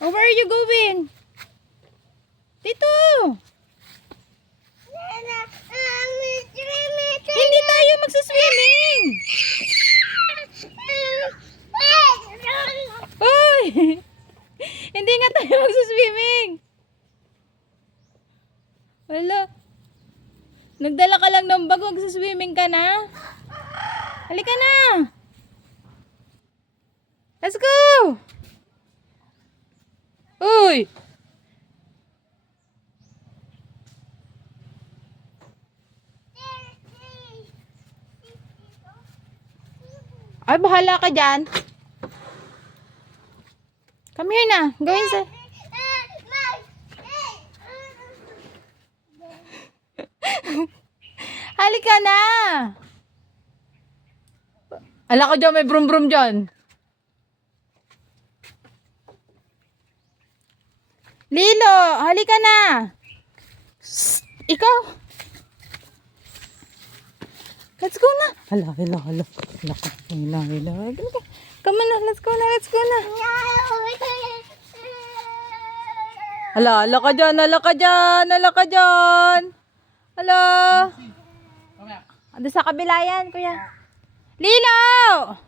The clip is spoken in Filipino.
Oh, where are you going? Dito. Hindi tayo magsaswimming. Hoy! Hindi nga tayo magsaswimming. Wala. Nagdala ka lang ng bag, magsaswimming ka na. Halika na. Let's go. Uy. Ay, bahala ka dyan. Come here na. Go inside. Halika na. Ala ka dyan, may brum-brum dyan. Lilo, halika na. Shh, ikaw. Let's go na. Hala. Come on na, let's go na. Hala ka dyan. Hala. Ando sa kabila yan, kuya. Lilo!